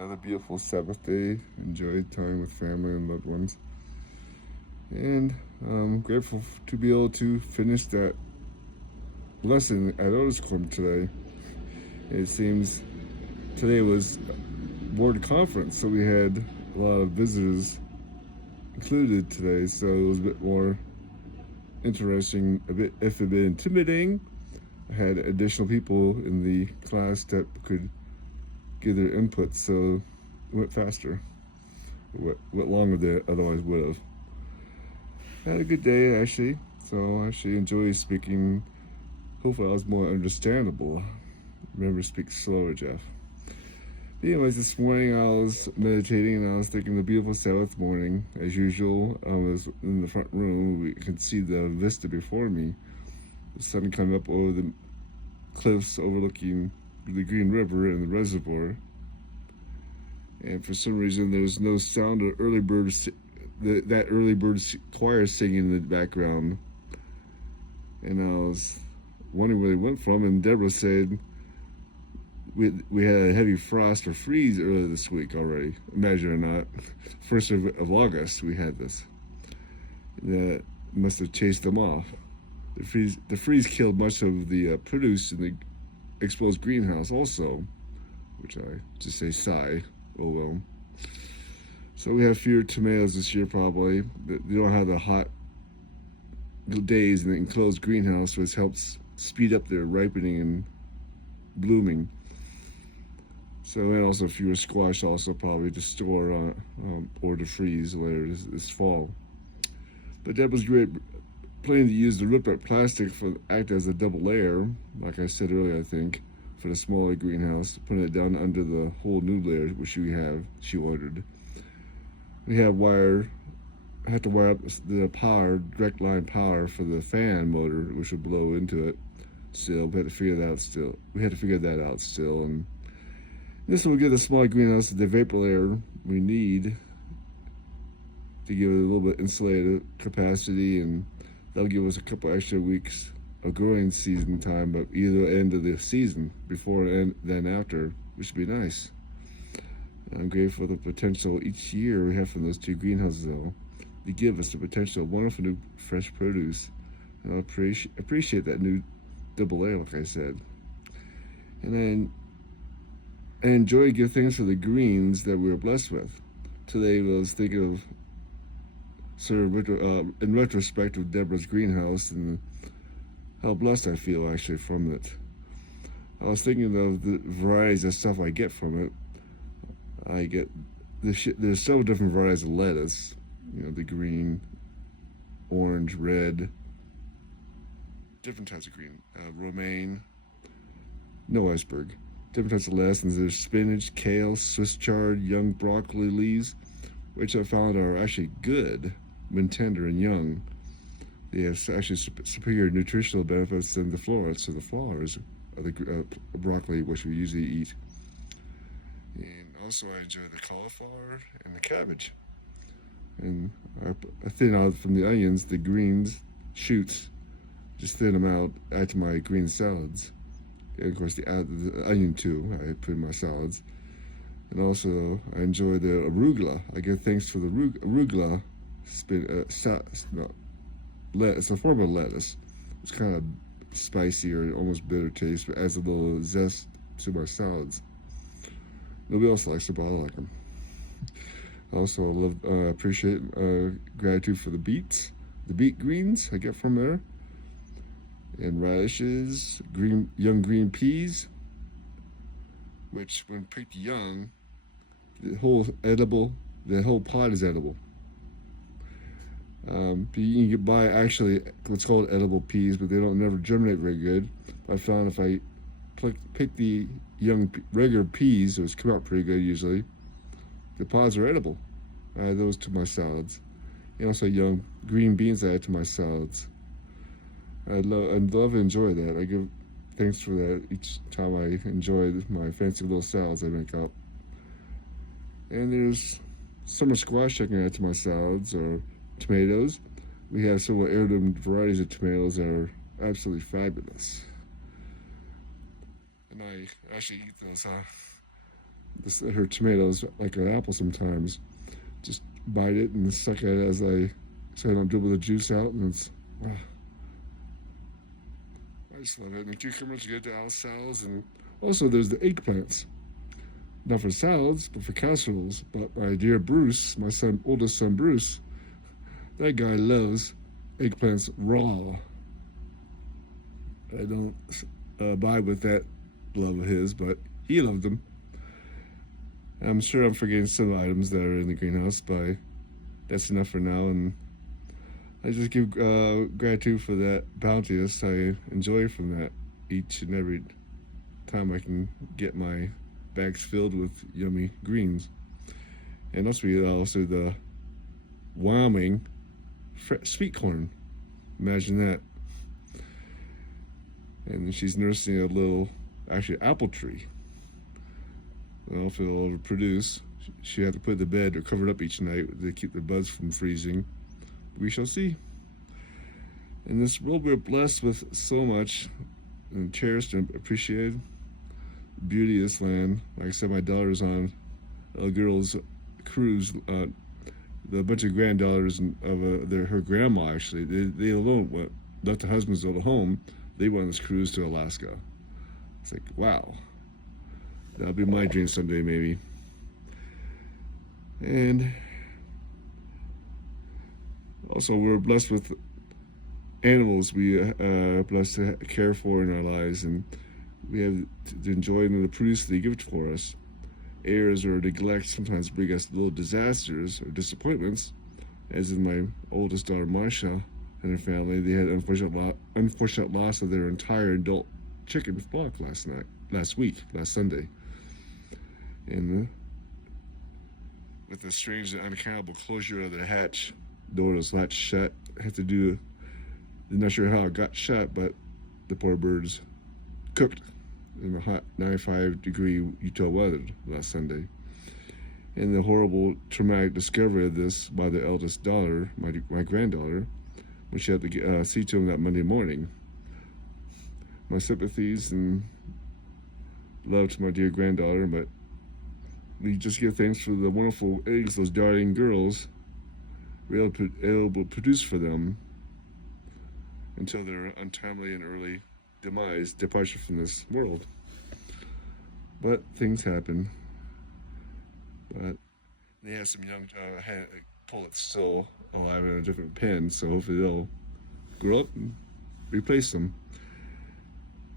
Another beautiful Sabbath day. Enjoy time with family and loved ones. And I'm grateful to be able to finish that lesson at Otis Club today. It seems today was board conference, so we had a lot of visitors included today, so it was a bit more interesting, if a bit intimidating. I had additional people in the class that could give their input, so it went faster. It went longer than it otherwise would have. I had a good day, actually, so I actually enjoy speaking. Hopefully I was more understandable. Remember to speak slower, Jeff. Anyways, this morning I was meditating and I was thinking the beautiful Sabbath morning. As usual, I was in the front room. We could see the vista before me. The sun coming up over the cliffs overlooking the Green River and the reservoir. And for some reason, there was no sound of early birds, that early bird choir singing in the background. And I was wondering where they went from. And Deborah said, we had a heavy frost or freeze earlier this week already. Imagine or not. 1st of August, we had this. That must have chased them off. The freeze killed much of the produce in the exposed greenhouse also, which I just say sigh, oh well. So we have fewer tomatoes this year probably. They don't have the hot days in the enclosed greenhouse, which helps speed up their ripening and blooming. So, and also fewer squash also probably to store or to freeze later this fall. But that was great. Planning to use the ripped plastic for act as a double layer, like I said earlier, I think, for the smaller greenhouse, putting it down under the whole new layer, which she ordered. We have I have to wire up the power, direct line power for the fan motor, which would blow into it still. We had to figure that out still. And this will give the small greenhouse the vapor layer we need to give it a little bit insulated capacity, and that'll give us a couple extra weeks of growing season time, but either end of the season, before and then after, which would be nice. I'm grateful for the potential each year we have from those two greenhouses, though, to give us the potential of wonderful new fresh produce. And I appreciate that new double layer, like I said. And then I enjoy give thanks for the greens that we were blessed with. Today I was thinking of sort of in retrospect of Deborah's greenhouse and how blessed I feel actually from it. I was thinking of the varieties of stuff I get from it. I get there's several different varieties of lettuce. You know, the green, orange, red, different types of green, romaine, no iceberg. Different types of lettuce. There's spinach, kale, Swiss chard, young broccoli leaves, which I found are actually good when tender and young. They have actually superior nutritional benefits than the florets, so the flowers of the broccoli, which we usually eat. And also I enjoy the cauliflower and the cabbage. And I thin out from the onions, the greens, shoots, just thin them out, add to my green salads. And of course the onion too, I put in my salads. And also I enjoy the arugula. I give thanks for the arugula. It's a form of lettuce. It's kind of spicy or almost bitter taste, but adds a little zest to my salads. Nobody else likes them, but I like them. Also, appreciate gratitude for the beets, the beet greens I get from there, and radishes, young green peas, which when picked young, the whole pod is edible. You can buy actually what's called edible peas, but they don't never germinate very good. I found if I pick the young regular peas, those come out pretty good usually. The pods are edible. I add those to my salads. And also young green beans I add to my salads. I love and enjoy that. I give thanks for that each time I enjoy my fancy little salads I make up. And there's summer squash I can add to my salads, or tomatoes. We have several heirloom varieties of tomatoes that are absolutely fabulous. And I actually eat those her tomatoes like an apple sometimes. Just bite it and suck at it as so I don't dribble the juice out, and it's I just love it. And the cucumbers are good to add salads, and also there's the eggplants. Not for salads, but for casseroles. But my dear Bruce, my oldest son Bruce, that guy loves eggplants raw. I don't abide with that love of his, but he loved them. I'm sure I'm forgetting some items that are in the greenhouse, but that's enough for now. And I just give gratitude for that bounteous I enjoy from that each and every time I can get my bags filled with yummy greens. And also the Wyoming sweet corn. Imagine that. And she's nursing a little, actually, apple tree. Well, if it'll overproduce, she had to put it to bed or cover it up each night to keep the buds from freezing. We shall see. In this world, we're blessed with so much and cherished and appreciated. The beauty of this land. Like I said, my daughter's on a girls' cruise. The bunch of granddaughters of her grandma, actually, they alone left the husbands at home. They went on this cruise to Alaska. It's like, wow. That'll be my dream someday, maybe. And also, we're blessed with animals we are blessed to care for in our lives, and we have to enjoy the produce they give for us. Errors or neglect sometimes bring us little disasters or disappointments, as in my oldest daughter, Marsha, and her family. They had unfortunate loss of their entire adult chicken flock last Sunday. And with the strange and unaccountable closure of the hatch, door was latched shut. I'm not sure how it got shut, but the poor birds cooked in the hot 95-degree Utah weather last Sunday. And the horrible, traumatic discovery of this by the eldest daughter, my granddaughter, when she had to see to him that Monday morning. My sympathies and love to my dear granddaughter, but we just give thanks for the wonderful eggs those darling girls were able to produce for them until their untimely and early departure from this world. But things happen. But they have some young pullets still alive in a different pen, so hopefully they'll grow up and replace them.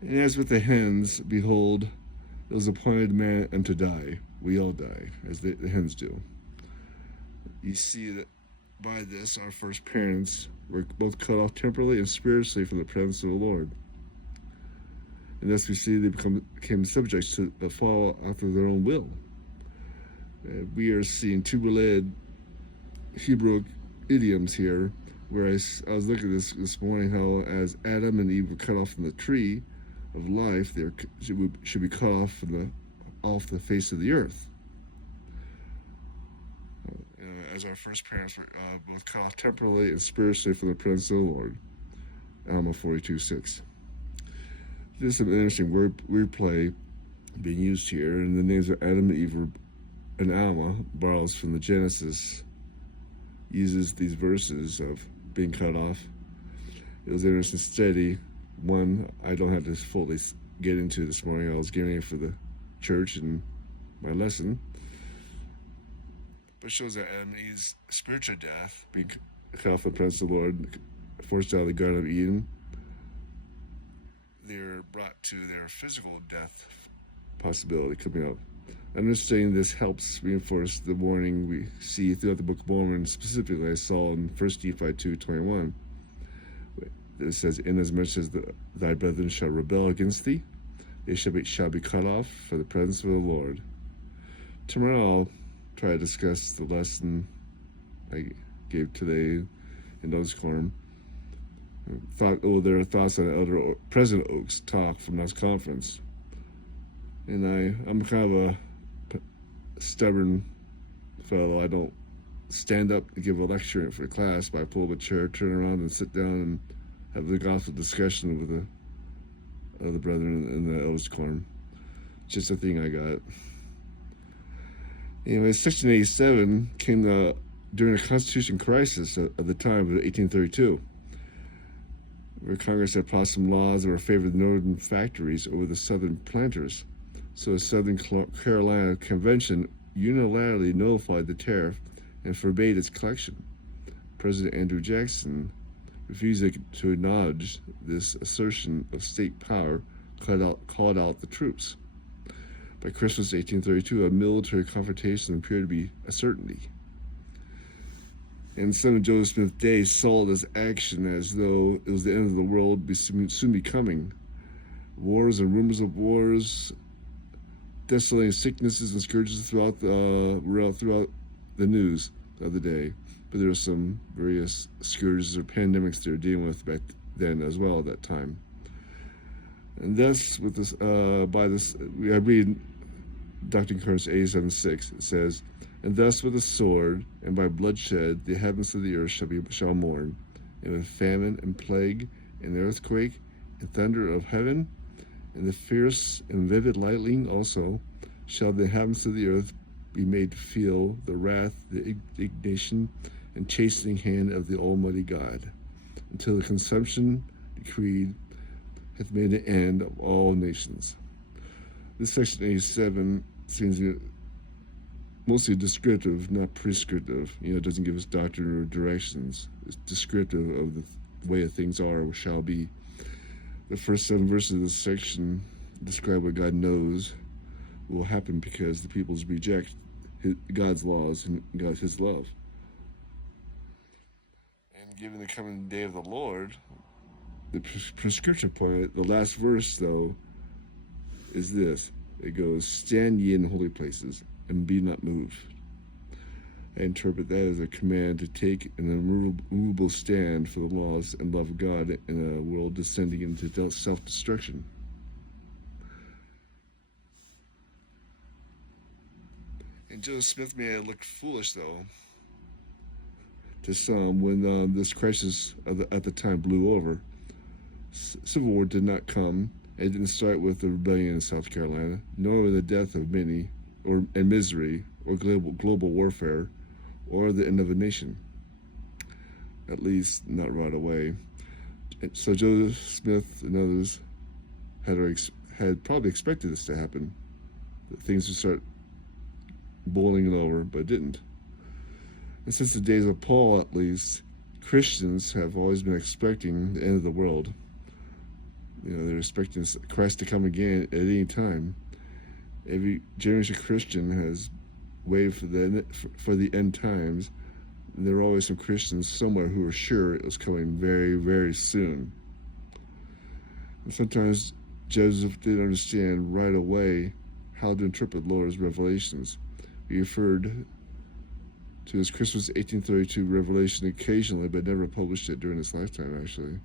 And as with the hens, behold, it was appointed man unto die. We all die, as the hens do. You see that by this, our first parents were both cut off temporally and spiritually from the presence of the Lord. And thus we see they became subjects to the fall after their own will. We are seeing two related Hebrew idioms here, where I was looking at this morning, how as Adam and Eve were cut off from the tree of life, they should be cut off the face of the earth. As our first parents were both cut off temporally and spiritually from the presence of the Lord. Alma 42:6. There's some interesting wordplay being used here, and the names of Adam and Eve and Alma borrows from the Genesis, uses these verses of being cut off. It was interesting study. One I don't have to fully get into this morning. I was getting ready for the church and my lesson. But it shows that Adam and Eve's spiritual death, being cut off the presence of the Lord, forced out of the Garden of Eden, they're brought to their physical death possibility coming up. Understanding this helps reinforce the warning we see throughout the Book of Mormon. Specifically, I saw in 1 Nephi 2:21. It says, "Inasmuch as thy brethren shall rebel against thee, they shall be cut off for the presence of the Lord." Tomorrow I'll try to discuss the lesson I gave today in Notes Quorum. There are thoughts on Elder President Oak's talk from last conference. And I'm kind of a stubborn fellow. I don't stand up to give a lecture for class, but I pull up a chair, turn around, and sit down and have the gospel discussion with the brethren in the Elders' Quorum. It's just a thing I got. Anyway, Section 87 came during the Constitution crisis of the time of 1832, where Congress had passed some laws that were favored the northern factories over the southern planters. So the Southern Carolina Convention unilaterally nullified the tariff and forbade its collection. President Andrew Jackson, refusing to acknowledge this assertion of state power, called out the troops. By Christmas 1832, a military confrontation appeared to be a certainty. And some of Joseph Smith's day saw this action as though it was the end of the world soon be coming. Wars and rumors of wars, desolating sicknesses and scourges throughout the news of the day. But there were some various scourges or pandemics they were dealing with back then as well at that time. And thus, with this, I read Dr. Curtis 87:6. It says, "And thus with a sword and by bloodshed the heavens of the earth shall mourn, and with famine and plague and earthquake and thunder of heaven, and the fierce and vivid lightning also, shall the heavens of the earth be made to feel the wrath, the indignation, and chastening hand of the Almighty God, until the consumption decreed hath made an end of all nations." This section 87 seems mostly descriptive, not prescriptive. It doesn't give us doctrine or directions. It's descriptive of the way things are or shall be. The first 7 verses of this section describe what God knows will happen because the peoples reject God's laws and His love. And given the coming day of the Lord, the prescription point, the last verse, though, is this. It goes, "Stand ye in the holy places, and be not moved." I interpret that as a command to take an immovable stand for the laws and love of God in a world descending into self-destruction. And Joseph Smith may have looked foolish, though, to some when this crisis at the time blew over. Civil War did not come. It didn't start with the rebellion in South Carolina, nor with the death of many, and misery, or global warfare, or the end of a nation. At least not right away. So Joseph Smith and others had probably expected this to happen, that things would start boiling over, but didn't. And since the days of Paul, at least, Christians have always been expecting the end of the world. They're expecting Christ to come again at any time. Every generation of Christian has waited for the end times. And there are always some Christians somewhere who are sure it was coming very, very soon. And sometimes Joseph didn't understand right away how to interpret the Lord's revelations. He referred to his Christmas 1832 revelation occasionally, but never published it during his lifetime, actually.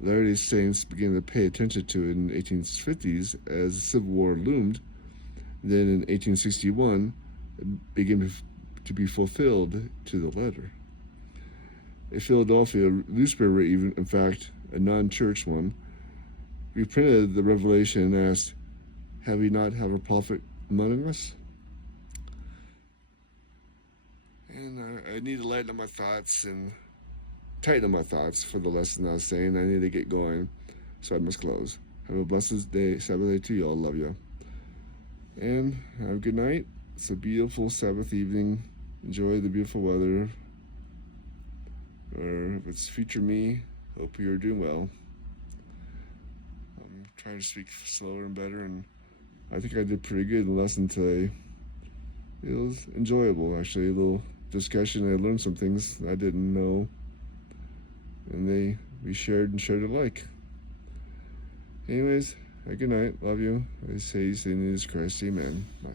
Latter-day Saints began to pay attention to it in the 1850s as the Civil War loomed. Then in 1861, it began to be fulfilled to the letter. A Philadelphia newspaper, even, in fact, a non-church one, reprinted the revelation and asked, "Have we not have a prophet among us?" And I need to lighten up my thoughts and tighten up my thoughts for the lesson I was saying. I need to get going, so I must close. Have a blessed day, Sabbath day to you all. Love you. And have a good night. It's a beautiful Sabbath evening. Enjoy the beautiful weather. Or if it's future me, hope you're doing well. I'm trying to speak slower and better, and I think I did pretty good in the lesson today. It was enjoyable, actually. A little discussion. I learned some things I didn't know, and we shared alike. Anyways, good night. Love you. I say in Jesus Christ. Amen. Bye.